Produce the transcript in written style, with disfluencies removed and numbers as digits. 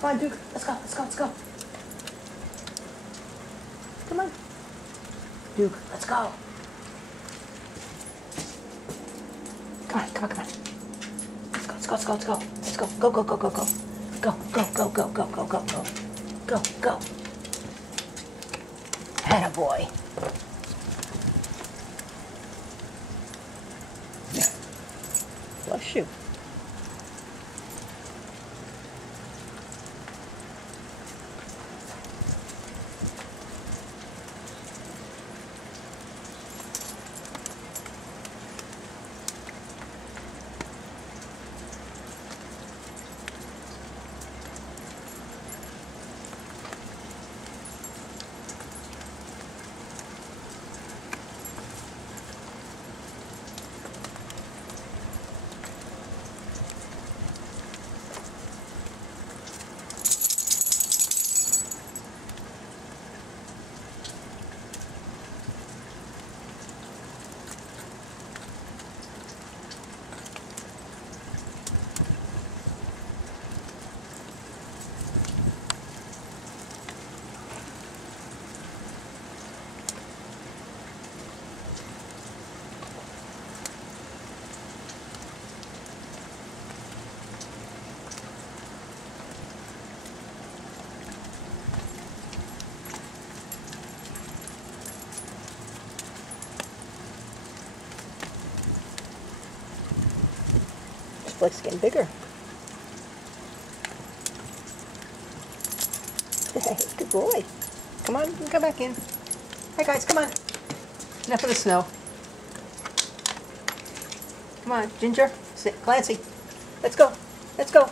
Come on, Duke. Let's go. Let's go. Let's go. Come on. Duke, let's go. Come on, come on, come on. Let's go, let's go, let's go, let's go. Let's go. Go, go, go, go, go. Go, go, go, go, go, go, go, go. Go, go. Attaboy. Bless you. Blake's getting bigger. Hey, good boy. Come on, come back in. Hey guys, come on. Enough of the snow. Come on, Ginger, Clancy. Let's go. Let's go.